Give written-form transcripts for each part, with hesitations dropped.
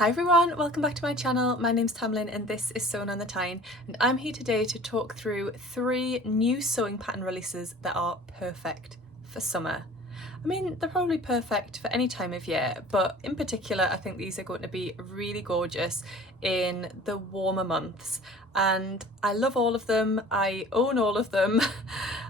Hi everyone, welcome back to my channel. My name's Tamlyn and this is Sewn on the Tyne, and I'm here today to talk through 3 new sewing pattern releases that are perfect for summer. I mean, they're probably perfect for any time of year, but in particular I think these are going to be really gorgeous in the warmer months, and I love all of them. I own all of them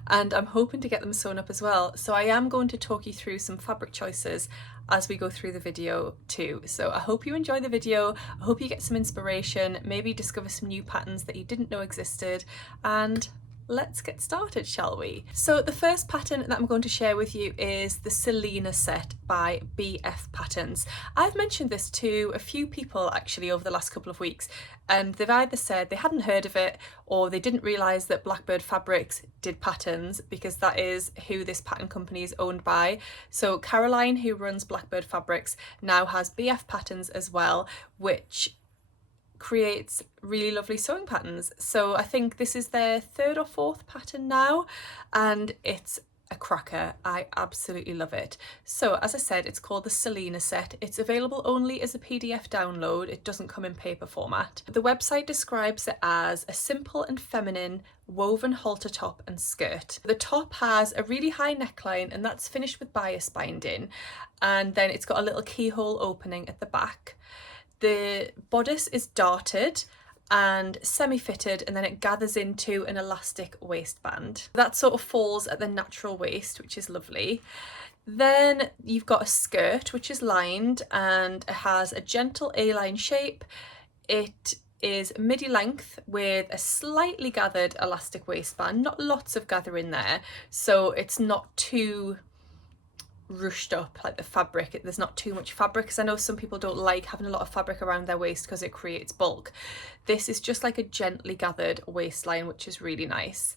and I'm hoping to get them sewn up as well. So I am going to talk you through some fabric choices as we go through the video too. So I hope you enjoy the video, I hope you get some inspiration, maybe discover some new patterns that you didn't know existed, and let's get started, shall we? So the first pattern that I'm going to share with you is the Selena Set by BF Patterns. I've mentioned this to a few people actually over the last couple of weeks, and they've either said they hadn't heard of it or they didn't realise that Blackbird Fabrics did patterns, because that is who this pattern company is owned by. So Caroline, who runs Blackbird Fabrics, now has BF Patterns as well, which creates really lovely sewing patterns. So I think this is their 3rd or 4th pattern now, and it's a cracker. I absolutely love it. So as I said, it's called the Selena Set. It's available only as a PDF download. It doesn't come in paper format. The website describes it as a simple and feminine woven halter top and skirt. The top has a really high neckline, and that's finished with bias binding, and then it's got a little keyhole opening at the back. The bodice is darted and semi-fitted, and then it gathers into an elastic waistband. That sort of falls at the natural waist, which is lovely. Then you've got a skirt which is lined and it has a gentle A-line shape. It is midi length with a slightly gathered elastic waistband, not lots of gather in there, so it's not too rushed up like the fabric. There's not too much fabric, because I know some people don't like having a lot of fabric around their waist because it creates bulk. This is just like a gently gathered waistline, which is really nice.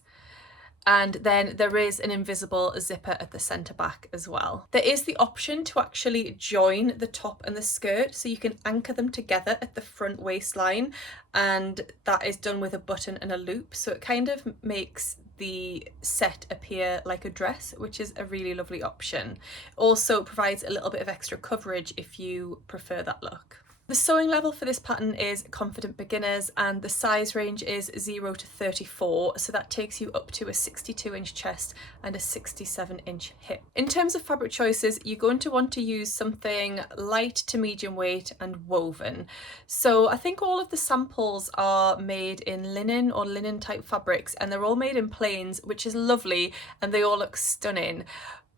And then there is an invisible zipper at the centre back as well. There is the option to actually join the top and the skirt, so you can anchor them together at the front waistline, and that is done with a button and a loop, so it kind of makes the set appear like a dress, which is a really lovely option. Also provides a little bit of extra coverage if you prefer that look. The sewing level for this pattern is confident beginners, and the size range is 0 to 34, so that takes you up to a 62-inch chest and a 67-inch hip. In terms of fabric choices, you're going to want to use something light to medium weight and woven. So I think all of the samples are made in linen or linen type fabrics, and they're all made in plains, which is lovely, and they all look stunning.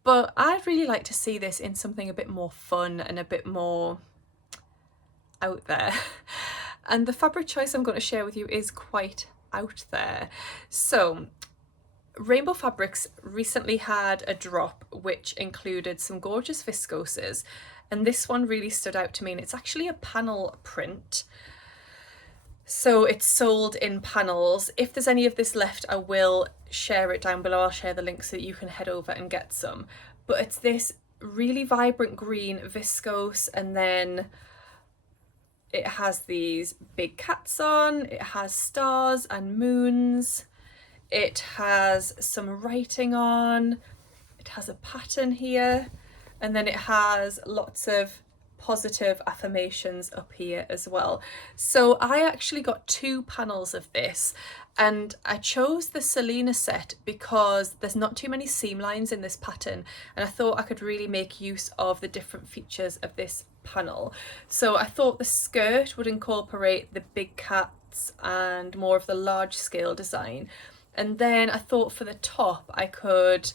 But I'd really like to see this in something a bit more fun and a bit more out there, and the fabric choice I'm going to share with you is quite out there. So Rainbow Fabrics recently had a drop which included some gorgeous viscoses, and this one really stood out to me, and it's actually a panel print. So it's sold in panels. If there's any of this left, I will share it down below. I'll share the link so that you can head over and get some. But it's this really vibrant green viscose, and then it has these big cats on, it has stars and moons, it has some writing on, it has a pattern here, and then it has lots of positive affirmations up here as well. So I actually got 2 panels of this, and I chose the Selena Set because there's not too many seam lines in this pattern, and I thought I could really make use of the different features of this panel. So I thought the skirt would incorporate the big cats and more of the large scale design, and then I thought for the top I could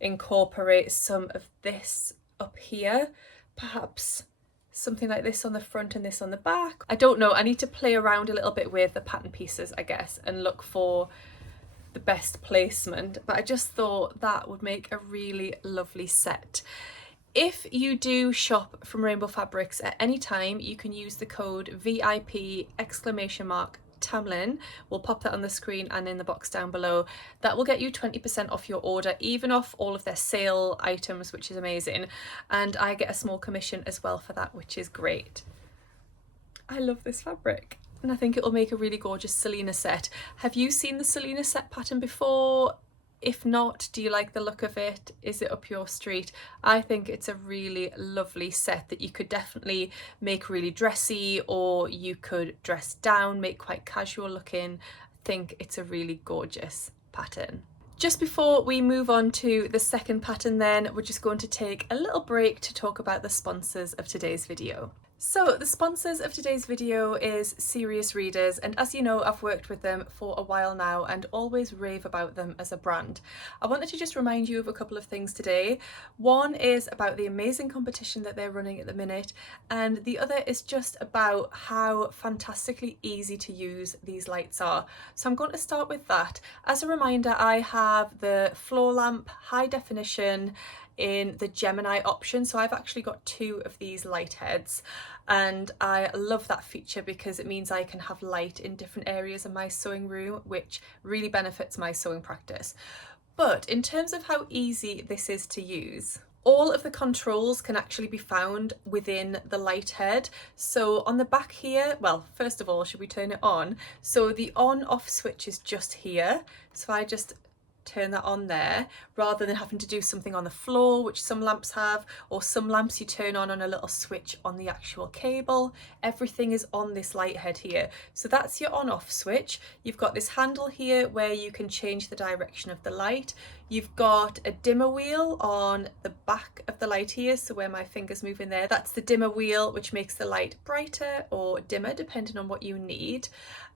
incorporate some of this up here, perhaps something like this on the front and this on the back. I don't know, I need to play around a little bit with the pattern pieces, I guess, and look for the best placement, but I just thought that would make a really lovely set. If you do shop from Rainbow Fabrics at any time, you can use the code VIP Tamlyn. We'll pop that on the screen and in the box down below. That will get you 20% off your order, even off all of their sale items, which is amazing. And I get a small commission as well for that, which is great. I love this fabric, and I think it will make a really gorgeous Selena set. Have you seen the Selena Set pattern before? If not, do you like the look of it? Is it up your street? I think it's a really lovely set that you could definitely make really dressy, or you could dress down, make quite casual looking. I think it's a really gorgeous pattern. Just before we move on to the second pattern then, we're just going to take a little break to talk about the sponsors of today's video. So the sponsors of today's video is Serious Readers, and as you know, I've worked with them for a while now and always rave about them as a brand. I wanted to just remind you of a couple of things today. One is about the amazing competition that they're running at the minute, and the other is just about how fantastically easy to use these lights are. So I'm going to start with that. As a reminder, I have the floor lamp high definition in the Gemini option, so I've actually got two of these light heads, and I love that feature because it means I can have light in different areas of my sewing room, which really benefits my sewing practice. But in terms of how easy this is to use, all of the controls can actually be found within the light head. So on the back here, well, first of all, should we turn it on? So the on off switch is just here, so I just turn that on there rather than having to do something on the floor, which some lamps have, or some lamps you turn on a little switch on the actual cable. Everything is on this light head here. So that's your on off switch. You've got this handle here where you can change the direction of the light. You've got a dimmer wheel on the back of the light here, so where my finger's moving there, that's the dimmer wheel, which makes the light brighter or dimmer depending on what you need.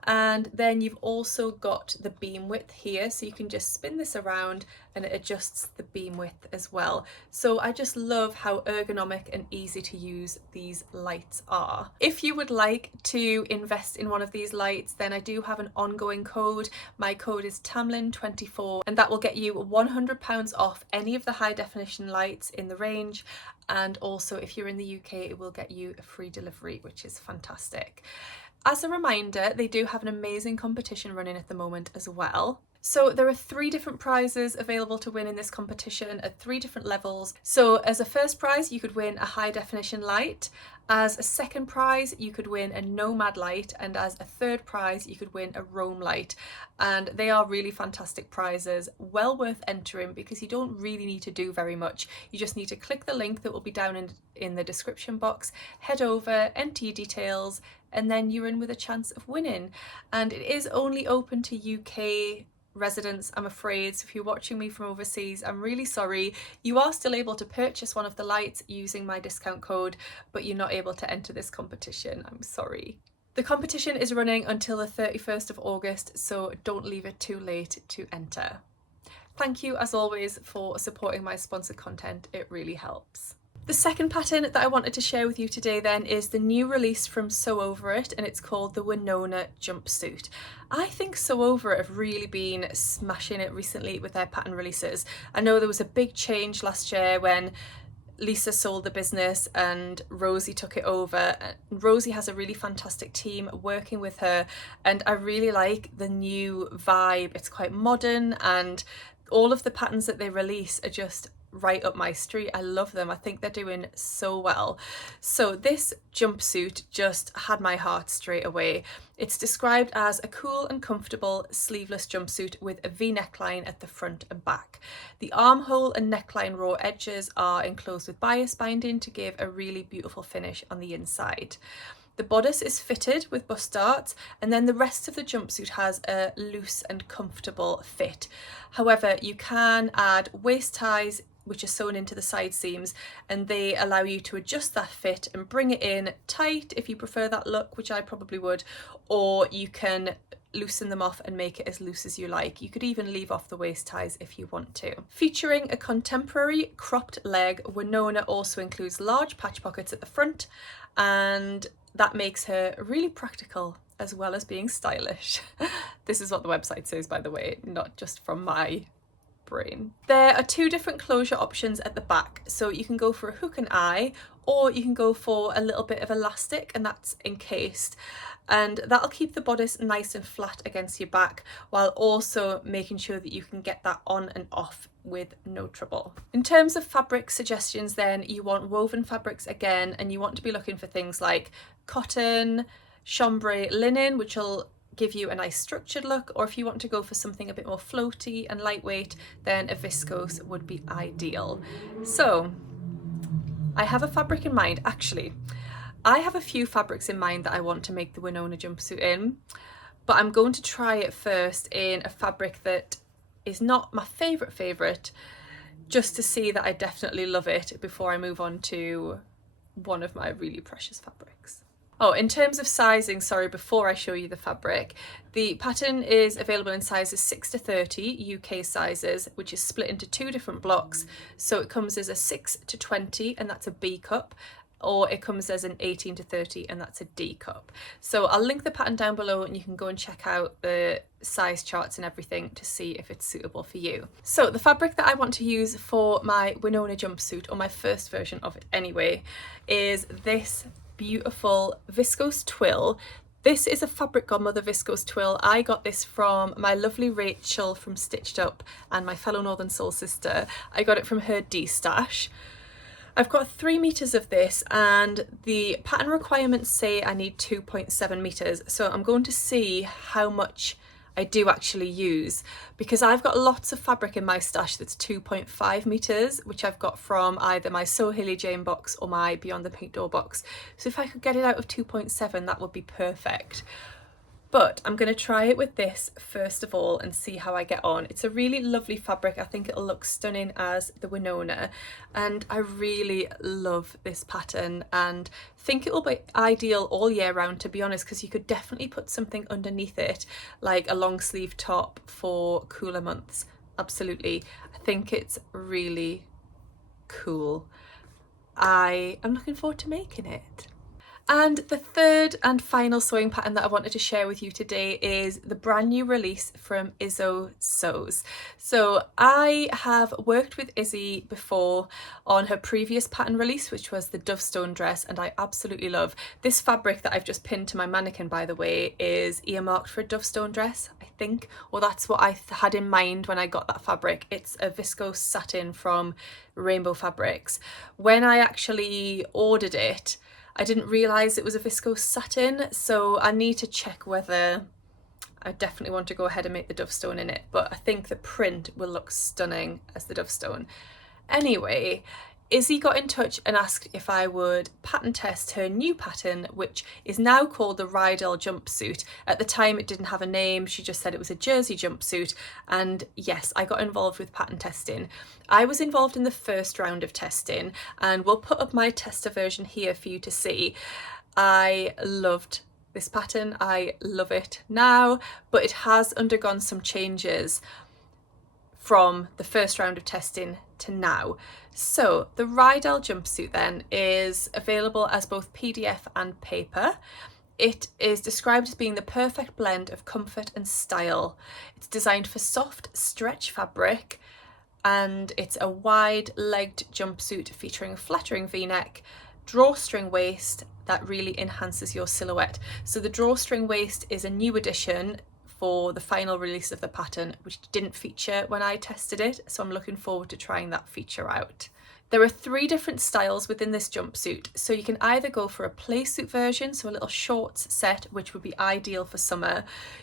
And then you've also got the beam width here, so you can just spin this around and it adjusts the beam width as well. So I just love how ergonomic and easy to use these lights are. If you would like to invest in one of these lights, then I do have an ongoing code. My code is Tamlyn24, and that will get you £100 off any of the high definition lights in the range. And also, if you're in the UK, it will get you a free delivery, which is fantastic. As a reminder, they do have an amazing competition running at the moment as well. So there are 3 different prizes available to win in this competition at 3 different levels. So as a first prize, you could win a high definition light. As a second prize, you could win a Nomad light, and as a third prize, you could win a Roam light. And they are really fantastic prizes, well worth entering because you don't really need to do very much. You just need to click the link that will be down in the description box, head over, enter your details, and then you're in with a chance of winning. And it is only open to UK residents, I'm afraid. So if you're watching me from overseas, I'm really sorry. You are still able to purchase one of the lights using my discount code, but you're not able to enter this competition. I'm sorry. The competition is running until the 31st of August, so don't leave it too late to enter. Thank you as always for supporting my sponsored content. It really helps. The second pattern that I wanted to share with you today then is the new release from Sew Over It, and it's called the Winona Jumpsuit. I think Sew Over It have really been smashing it recently with their pattern releases. I know there was a big change last year when Lisa sold the business and Rosie took it over. Rosie has a really fantastic team working with her, and I really like the new vibe. It's quite modern, and all of the patterns that they release are just right up my street. I love them. I think they're doing so well. So this jumpsuit just had my heart straight away. It's described as a cool and comfortable sleeveless jumpsuit with a V neckline at the front and back. The armhole and neckline raw edges are enclosed with bias binding to give a really beautiful finish on the inside. The bodice is fitted with bust darts, and then the rest of the jumpsuit has a loose and comfortable fit. However, you can add waist ties which are sewn into the side seams, and they allow you to adjust that fit and bring it in tight if you prefer that look, which I probably would, or you can loosen them off and make it as loose as you like. You could even leave off the waist ties if you want to. Featuring a contemporary cropped leg, Winona also includes large patch pockets at the front, and that makes her really practical as well as being stylish. This is what the website says, by the way, not just from my brain. There are 2 different closure options at the back, so you can go for a hook and eye, or you can go for a little bit of elastic, and that's encased, and that'll keep the bodice nice and flat against your back while also making sure that you can get that on and off with no trouble. In terms of fabric suggestions then, you want woven fabrics again, and you want to be looking for things like cotton, chambray linen, which will give you a nice structured look, or if you want to go for something a bit more floaty and lightweight, then a viscose would be ideal. So I have a fabric in mind. Actually, I have a few fabrics in mind that I want to make the Winona jumpsuit in, but I'm going to try it first in a fabric that is not my favourite, just to see that I definitely love it before I move on to one of my really precious fabrics. Oh, in terms of sizing, sorry, before I show you the fabric, the pattern is available in sizes 6 to 30 UK sizes, which is split into 2 different blocks. So it comes as a 6 to 20, and that's a B cup, or it comes as an 18 to 30, and that's a D cup. So I'll link the pattern down below and you can go and check out the size charts and everything to see if it's suitable for you. So the fabric that I want to use for my Winona jumpsuit, or my first version of it anyway, is this beautiful viscose twill. This is a Fabric Godmother viscose twill. I got this from my lovely Rachel from Stitched Up and my fellow Northern Soul sister. I got it from her D-stash. I've got 3 meters of this, and the pattern requirements say I need 2.7 meters. So I'm going to see how much I do actually use, because I've got lots of fabric in my stash that's 2.5 meters, which I've got from either my Sew Haley Jane box or my Beyond the Pink Door box. So if I could get it out of 2.7, that would be perfect. But I'm going to try it with this first of all and see how I get on. It's a really lovely fabric. I think it'll look stunning as the Winona, and I really love this pattern and think it will be ideal all year round, to be honest, because you could definitely put something underneath it, like a long sleeve top for cooler months. Absolutely. I think it's really cool. I am looking forward to making it. And the third and final sewing pattern that I wanted to share with you today is the brand new release from IzzoSew. So I have worked with Izzy before on her previous pattern release, which was the Dovestone dress, and I absolutely love this fabric that I've just pinned to my mannequin, by the way, is earmarked for a Dovestone dress, I think, or that's what I had in mind when I got that fabric. It's a viscose satin from Rainbow Fabrics. When I actually ordered it, I didn't realise it was a viscose satin, so I need to check whether I definitely want to go ahead and make the Dovestone in it, but I think the print will look stunning as the Dovestone. Anyway, Izzy got in touch and asked if I would pattern test her new pattern, which is now called the RydalJumpsuit. At the time it didn't have a name, she just said it was a jersey jumpsuit, and yes, I got involved with pattern testing. I was involved in the first round of testing, and we'll put up my tester version here for you to see. I loved this pattern, I love it now, but it has undergone some changes from the first round of testing to now. So the RydalJumpsuit then is available as both PDF and paper. It is described as being the perfect blend of comfort and style. It's designed for soft stretch fabric, and it's a wide-legged jumpsuit featuring a flattering v-neck, drawstring waist that really enhances your silhouette. So the drawstring waist is a new addition for the final release of the pattern, which didn't feature when I tested it, so I'm looking forward to trying that feature out. There are 3 different styles within this jumpsuit, so you can either go for a playsuit version, so a little shorts set, which would be ideal for summer.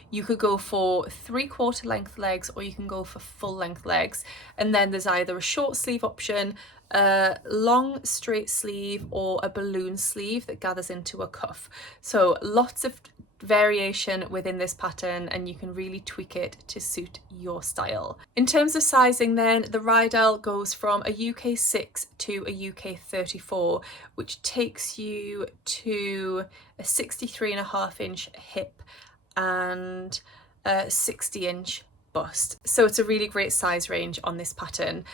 You could go for 3/4 length legs, or you can go for full length legs, and then there's either a short sleeve option, a long straight sleeve, or a balloon sleeve that gathers into a cuff. So lots of variation within this pattern, and you can really tweak it to suit your style. In terms of sizing then, the Rydal goes from a UK 6 to a UK 34, which takes you to a 63.5 inch hip and a 60 inch bust. So it's a really great size range on this pattern.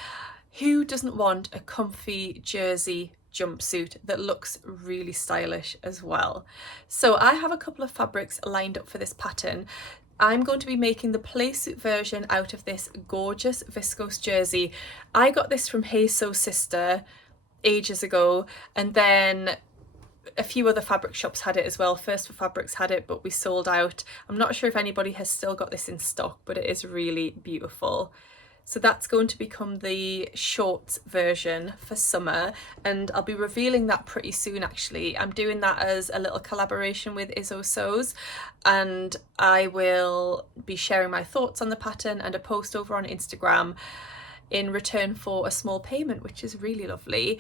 Who doesn't want a comfy jersey jumpsuit that looks really stylish as well? So I have a couple of fabrics lined up for this pattern. I'm going to be making the playsuit version out of this gorgeous viscose jersey. I got this from Hey Sew Sister ages ago, and then a few other fabric shops had it as well. First for Fabrics had it, but we sold out. I'm not sure if anybody has still got this in stock, but it is really beautiful. So that's going to become the shorts version for summer, and I'll be revealing that pretty soon actually. I'm doing that as a little collaboration with IzzoSew, and I will be sharing my thoughts on the pattern and a post over on Instagram in return for a small payment, which is really lovely.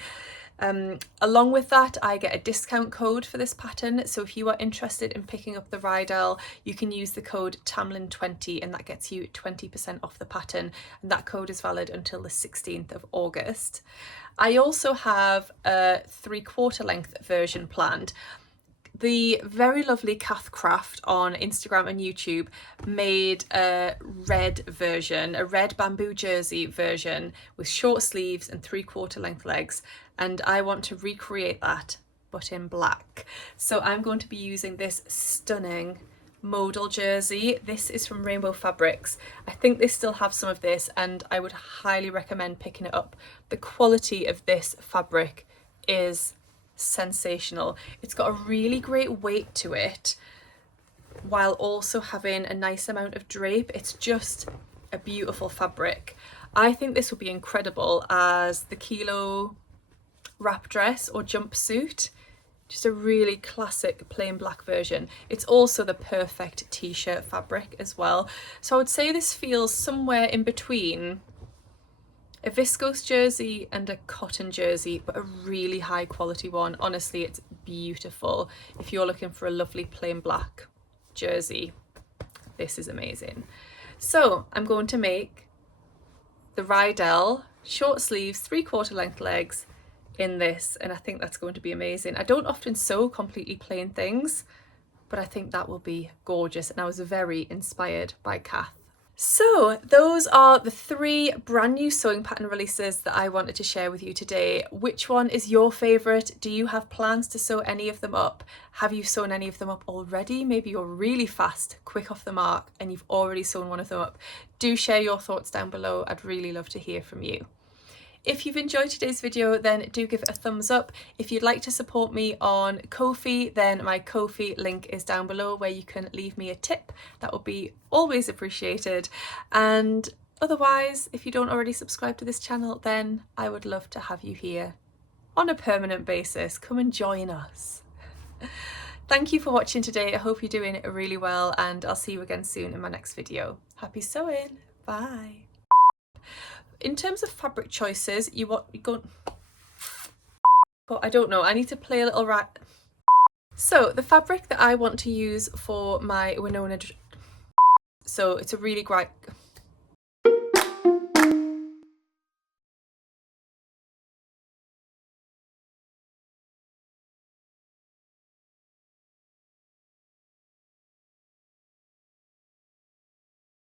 Along with that, I get a discount code for this pattern, so if you are interested in picking up the Rydal, you can use the code Tamlyn20 and that gets you 20% off the pattern, and that code is valid until the 16th of August. I also have a 3/4 length version planned. The very lovely Kath Craft on Instagram and YouTube made a red version, a red bamboo jersey version with short sleeves and 3/4 length legs, and I want to recreate that but in black. So I'm going to be using this stunning modal jersey. This is from Rainbow Fabrics. I think they still have some of this and I would highly recommend picking it up. The quality of this fabric is sensational. It's got a really great weight to it while also having a nice amount of drape. It's just a beautiful fabric. I think this would be incredible as the kilo wrap dress or jumpsuit. Just a really classic plain black version. It's also the perfect t-shirt fabric as well. So I would say this feels somewhere in between a viscose jersey and a cotton jersey, but a really high quality one. Honestly, it's beautiful. If you're looking for a lovely plain black jersey, this is amazing. So I'm going to make the Ryel short sleeves, 3/4 length legs in this, and I think that's going to be amazing. I don't often sew completely plain things, but I think that will be gorgeous, and I was very inspired by Kath. So those are the 3 brand new sewing pattern releases that I wanted to share with you today. Which one is your favourite? Do you have plans to sew any of them up? Have you sewn any of them up already? Maybe you're really fast, quick off the mark, and you've already sewn one of them up. Do share your thoughts down below. I'd really love to hear from you. If you've enjoyed today's video, then do give it a thumbs up. If you'd like to support me on Ko-fi, then my Ko-fi link is down below where you can leave me a tip. That would be always appreciated. And otherwise, if you don't already subscribe to this channel, then I would love to have you here on a permanent basis. Come and join us. Thank you for watching today. I hope you're doing really well, and I'll see you again soon in my next video. Happy sewing. Bye. In terms of fabric choices, you go. I don't know. I need to play a little rat. So the fabric that I want to use for my Winona. So it's a really great.